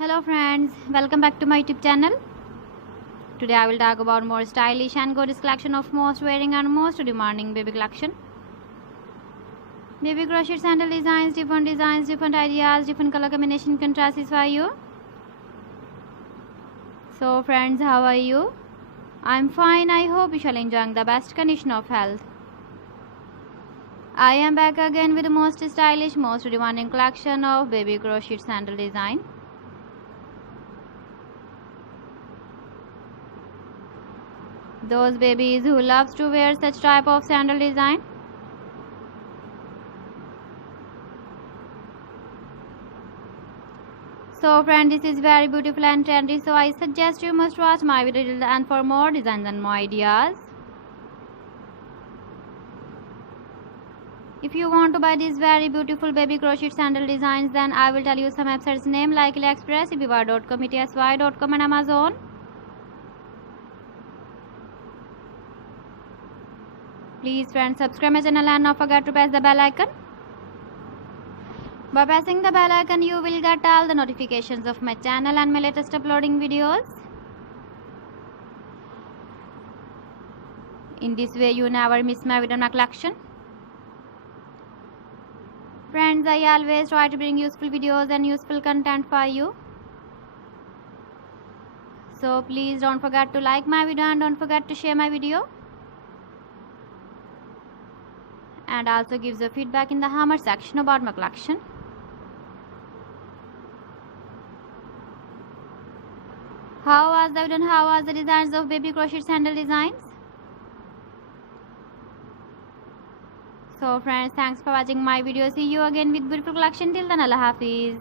Hello friends, welcome back to my YouTube channel. Today I will talk about more stylish and gorgeous collection of most wearing and most demanding baby collection. Baby crochet sandal designs, different ideas, different color combination can satisfy you. So friends, how are you? I'm fine. I hope you shall enjoy the best condition of health. I am back again with the most stylish, most demanding collection of baby crochet sandal design. Those babies who loves to wear such type of sandal design. So friend, this is very beautiful and trendy, so I suggest you must watch my video till the end for more designs and more ideas. If you want to buy these very beautiful baby crochet sandal designs, then I will tell you some websites name like AliExpress, eBay.com, ETSY.com and Amazon. Please friends, subscribe my channel and not forget to press the bell icon. By pressing the bell icon, you will get all the notifications of my channel and my latest uploading videos. In this way, you never miss my video in my collection. Friends, I always try to bring useful videos and useful content for you. So please don't forget to like my video and don't forget to share my video. And also gives a feedback in the comment section about my collection. How was the video and how was the designs of baby crochet sandal designs? So friends, thanks for watching my video. See you again with beautiful collection. Till then, Allah Hafiz.